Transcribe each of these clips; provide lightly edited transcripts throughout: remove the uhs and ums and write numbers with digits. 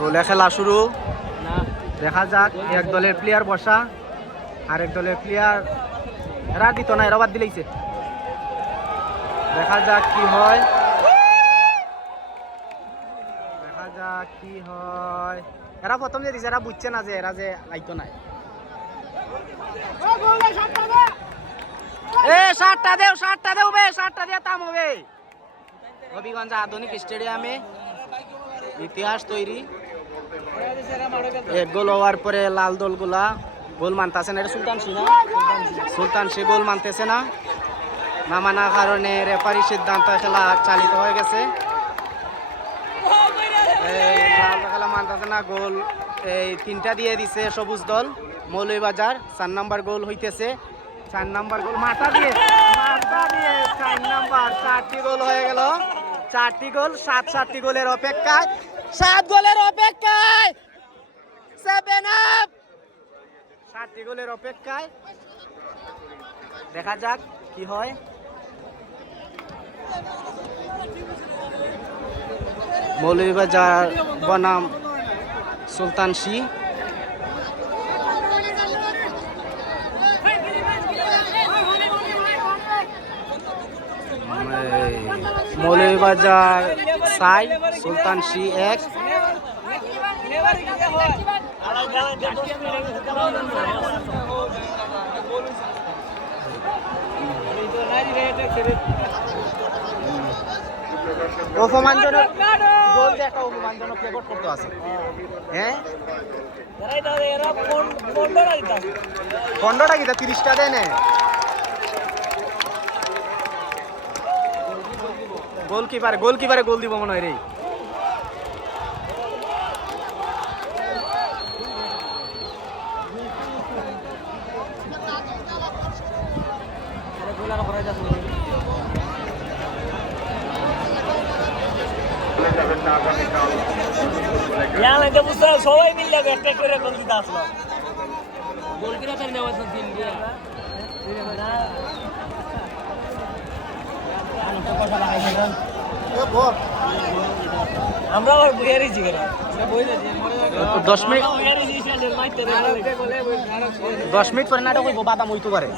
গোলে খেলা শুরু। দেখা যাক, এক দলের প্লেয়ার বসা, আরেক দলের প্লেয়ার এরা দিত না, এরা বাদ দিলেইছে। দেখা যাক কি হয়, দেখা যাক কি হয়। এরা প্রথম যে দিছে এরা বুঝছে না যে এরা যে আইতো নাই। সাতটা দেও বে, সাতটা দিয়ে থাম হবে। হবিগঞ্জ আধুনিক স্টেডিয়ামে ইতিহাস তৈরি। এক গোল হওয়ার পরে লাল দলগুলা গোল মানতেছে না। এটা সুলতানশি না, সুলতানশি গোল মানতেছে না। না মানার কারণে রেফারি সিদ্ধান্ত খেলা চালিত হয়ে গেছে। খেলা মানতেছে না, গোল এই 3টা দিয়ে দিছে সবুজ দল। মৌলভীবাজার 4 নাম্বার গোল হইতেছে, 4 নাম্বার গোল মাথা দিয়ে 4 নাম্বার, 4টি গোল হয়ে গেল। 4টি গোল, 7টি গোলের অপেক্ষায়, 7 গোলের অপেক্ষায়, 7 আপ, 7টি গোলের অপেক্ষায়। দেখা যাক কি হয়। মৌলভীবাজার বনাম সুলতানশি। মৌলভীবাজার 4, সুলতানশি 1। অপমানজনক গোল দিয়ে একটা অপমানজনক রেকর্ড করতে আছে। হ্যাঁ, 15টা কিতা 30টা দেয় না। গোলকিপারে গোল দিব মনে হয় রে। সবাই মিলে একটা করে গোল দিতে আসলো। আমরা 10 মিনিট পরে নাটক হইব, বাদাম হইতে পারে।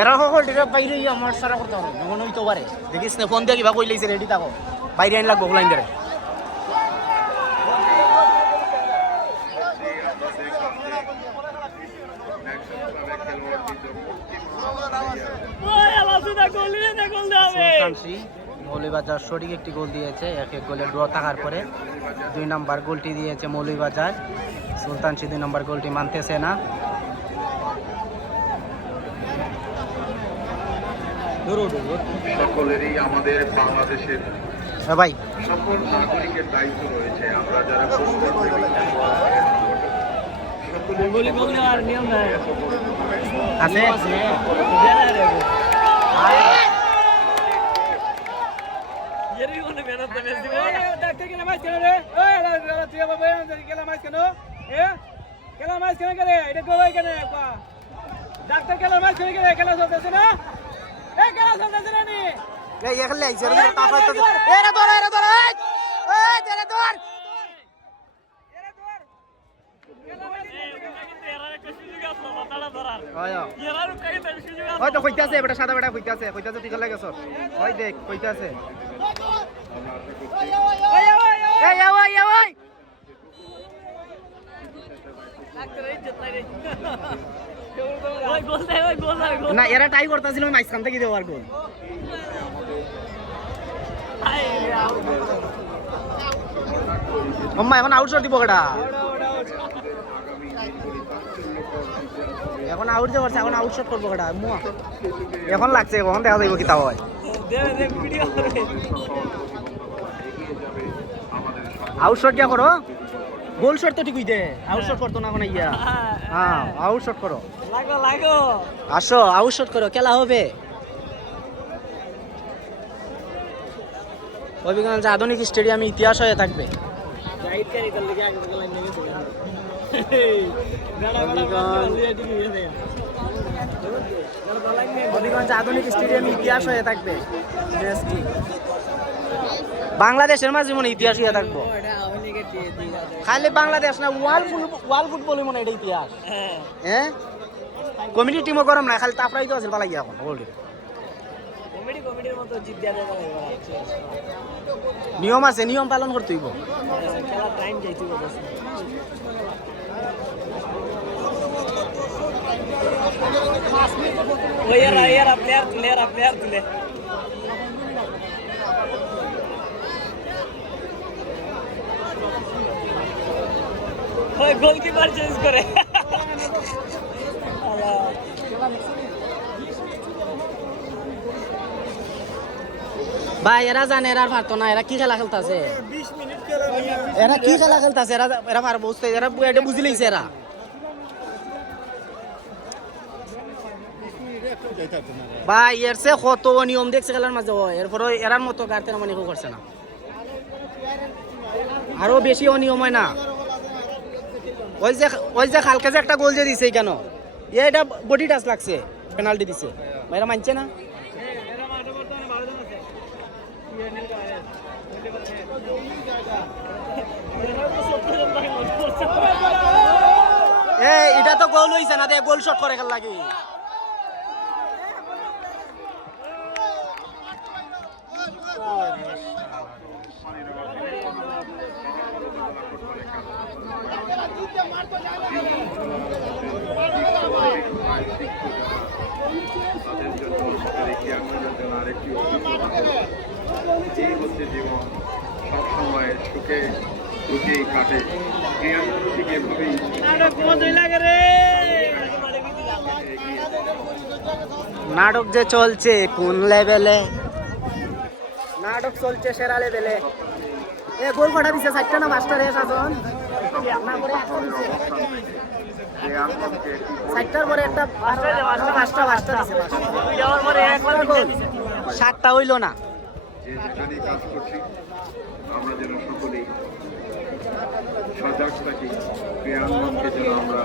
এরা সকল বাইরে আমার সারা করতে হবে, যখন হইতে পারে। দেখিস না ফোন দিয়ে কিবা কই লাইছে, রেডি থাকো, বাইরে আইন লাগবো লাইন ধরে। মৌলভীবাজার সঠিক একটি গোল দিয়েছে, 1-1 গোলে ড্র থাকার পরে 2 নাম্বার গোলটি দিয়েছে মৌলভীবাজার। সুলতানশি 2 নাম্বার গোলটি মানতেছে না। সকলেরই আমাদের বাংলাদেশের ভাই সকল নাগরিকের দায়িত্ব রয়েছে। আমরা যারা আছে ডাক্তার খেলা মাছ খেলে খেলা চলতেছে না, খেলা চলতেছে না নি। হয়তো কইতাছে বেটা, সাদা বেটা কইতাছে তুই খেলা গেছ, হয় দেখ কইতাছে। না এরা টাই করতেছিল, মাঝখান থেকে দেওয়ার গোল। এখন আউটশট দিব কেটা, এখন আউট যে করছে, এখন আউটশট করবো কেটা। এখন লাগছে, কখন দেখা যাইব কি তাও হয়। আউটশট क्या करो, গোল শট তো ঠিক হইতে, আউটশট করতো না এখন ইয়া। হ্যাঁ আউটশট করো, লাগো আসো, আউটশট করো, খেলা হবে। হবিগঞ্জ আধুনিক স্টেডিয়ামে ইতিহাস হয়ে থাকবে। হবিগঞ্জ আধুনিক স্টেডিয়ামে ইতিহাস হয়ে থাকবে ম্যাচটি। বাংলাদেশের মাঝে মনে ইতিহাস হইয়া থাকবো ওটা আওয়ামী লীগের দিয়ে দিয়ে খালি বাংলাদেশ না ওয়ার্ল্ড ফুটবল মনে এটা ইতিহাস হ্যাঁ হ্যাঁ কমিটি টিমও গরম না খালি তাপরাই তো আছে ভালো গিয়া এখন অলরেডি কমিটির মতো জিত দেওয়া যাবে নিয়ম আছে নিয়ম পালন করতে হইব খেলা টাইম যাইতে বলছে ওই यार प्लेयर तुले ওই গোলকিপার চেঞ্জ করে ভাই এরা জানে এরা আর পারতো না এরা কি খেলা খেলতেছে এরা কি খেলা খেলতেছে এরা পারবো বুঝতে এরা এটা বুঝি লইছে এরা ভাই এর সে কত নিয়ম দেখছে খেলার মাঝে এরপর এরার মতো গাড়তে না মানে কেউ করছে না আরো বেশি অনিয়ম হয় না ওই যে কালকে যে একটা গোল যে দিছে কেন এটা বডি টাচ লাগছে পেনাল্টি দিছে এরা মানছে না এটা তো গোল হইছে না দে গোল শট করে খেলা লাগে তাদের জন্য রেখে আসার জন্য আরেকটি অভিজ্ঞতা এই হচ্ছে জীবন সবসময় সুখে দুঃখেই কাটে ঠিক এভাবেই নাটক যে চলছে কোন লেভেলে নাটক চলছে সেরা লেভেলে এ গোল কটা দিছে 4টা না 5টা রে সাজন না করে 4টার পরে একটা 5টা দিছে যাওয়ার পরে একবার গোল 7টা হইলো না যে যেখানেই কাজ করছি আমরা যেন সকলেই সজাগ থাকি ক্রিয়াঙ্গনকে যেন আমরা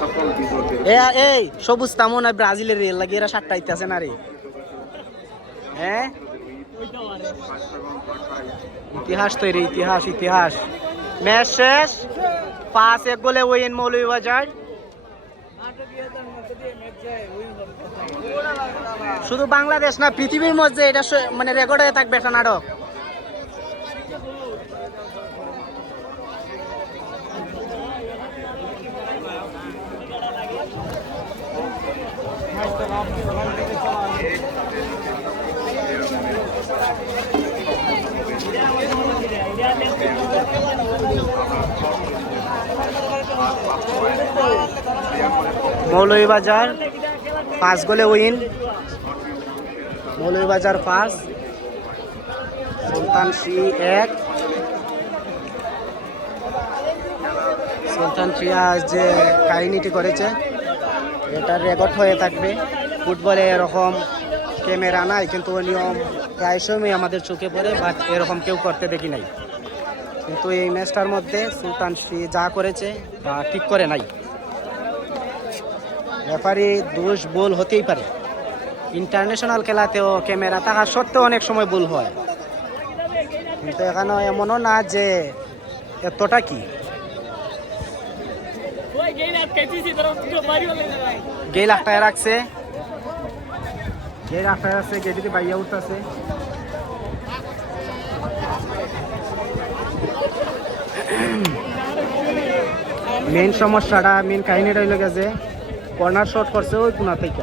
সকল বিপদে এই সবুজ তামন আর ব্রাজিলের রেল লাগে এরা 7টা আইতাছে না রে হ্যাঁ ইতিহাস তৈরি ইতিহাস ম্যাচ শেষ 5-1 গোলে উইন মৌলভীবাজার শুধু বাংলাদেশ না পৃথিবীর মধ্যে এটা মানে রেকর্ড হয়ে থাকবে একটা নাটক মৌলভীবাজার 5 গোলে উইন মৌলভীবাজার 5 সুলতানশি 1 সুলতানশি আজ যে কাহিনীটি করেছে এটা রেকর্ড হয়ে থাকবে ফুটবলে এরকম ক্যামেরা নাই কিন্তু নিয়ম প্রায় সময় আমাদের চোখে পড়ে বাট এরকম কেউ করতে দেখি নাই কিন্তু এই ম্যাচটার মধ্যে সুলতানশি যা করেছে তা ঠিক করে নাই রেফারি দোষ ভুল হতেই পারে ইন্টারন্যাশনাল খেলাতেও ক্যামেরা থাকা সত্ত্বেও অনেক সময় ভুল হয় কিন্তু এখানে এমনও না যে এতটা কি গেল আটটায় রাখছে গেটিতে বাইয়া উঠতেছে মেন সমস্যাটা মেন কাহিনীটা হইল গেছে কর্নার শট করছে ওই কোনা থেকে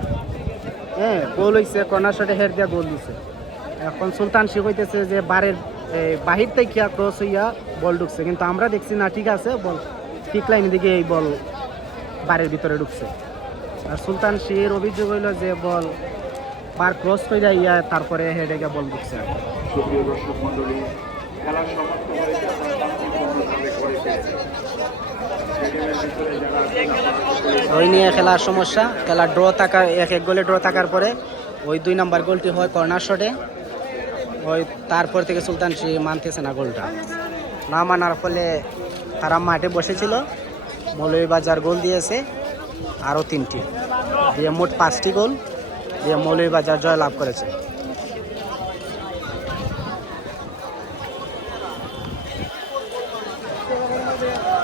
হ্যাঁ গোল হয়েছে কর্নার শটে হেড দিয়া গোল দিছে এখন সুলতানশি কইতেছে যে বাহির থেকে ক্রস হইয়া বল ঢুকছে কিন্তু আমরা দেখছি না ঠিক আছে বল ঠিক লাইনের দিকে এই বল বারের ভিতরে ঢুকছে আর সুলতানশির অভিযোগ হইল যে বল বার ক্রস হয়ে যায় ইয়া তারপরে হেডে গিয়ে বল ঢুকছে সুপ্রিয় দর্শক মণ্ডলী খেলা সমাপ্ত হয়েছে ওই নিয়ে খেলার সমস্যা খেলা ড্র থাকার 1-1 গোলে ড্র থাকার পরে ওই 2 নাম্বার গোলটি হয় কর্নার শটে ওই তারপর থেকে সুলতানশি মানতেছে না গোলটা না মানার ফলে তারা মাঠে বসেছিল মৌলভীবাজার গোল দিয়েছে আরও 3টি দিয়ে মোট 5টি গোল দিয়ে মৌলভীবাজার জয় লাভ করেছে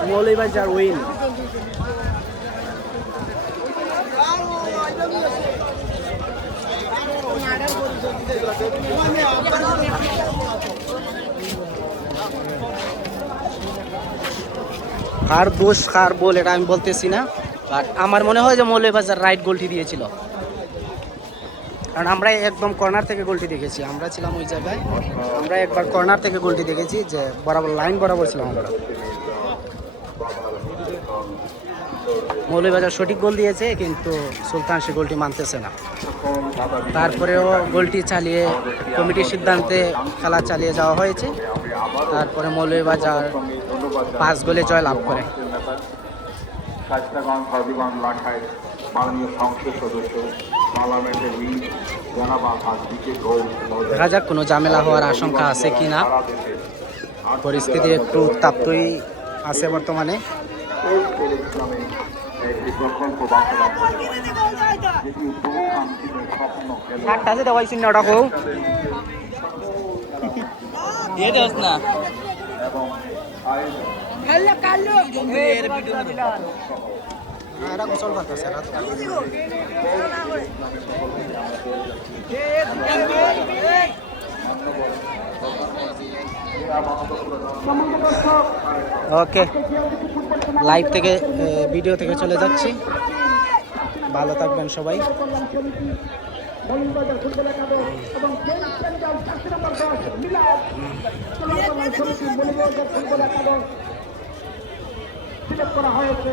মৌলভীবাজার উইন। কার দোষ কার বল এটা আমি বলতেছি না, বাট আমার মনে হয় যে মৌলভীবাজার রাইট গোলটি দিয়েছিল, কারণ আমরা একদম কর্নার থেকে গোলটি দেখেছি। আমরা ছিলাম ওই জায়গায়, আমরা একবার কর্নার থেকে গোলটি দেখেছি, যে বরাবর লাইন বরাবর ছিলাম আমরা। মৌলভীবাজার সঠিক গোল দিয়েছে, কিন্তু সুলতান সে গোলটি মানতেছে না। তারপরেও গোলটি চালিয়ে কমিটির সিদ্ধান্তে খেলা চালিয়ে যাওয়া হয়েছে। তারপরে মৌলভীবাজার 5 গোলে জয় লাভ করে। শায়েস্তাগঞ্জ হবিগঞ্জ লাখায় মাননীয় সংসদ সদস্য পার্লামেন্টের হুইপ জনাব আলহাজ বিকে গৌর দেখা যাক কোনো ঝামেলা হওয়ার আশঙ্কা আছে কি না। পরিস্থিতি একটু উত্তপ্তই আছে বর্তমানে। ইসলামে একটি প্রকল্প বাস্তবায়ন করেছে, যেটি বহুকাঙ্ক্ষিত স্বপ্ন একটা আছে দেওয়াইছি না ওটা কো দিয়ে দেস না এবং আয়োজন এরা গোসল করতেছে না। ওকে, লাইভ থেকে ভিডিও থেকে চলে যাচ্ছি। ভালো থাকবেন সবাই।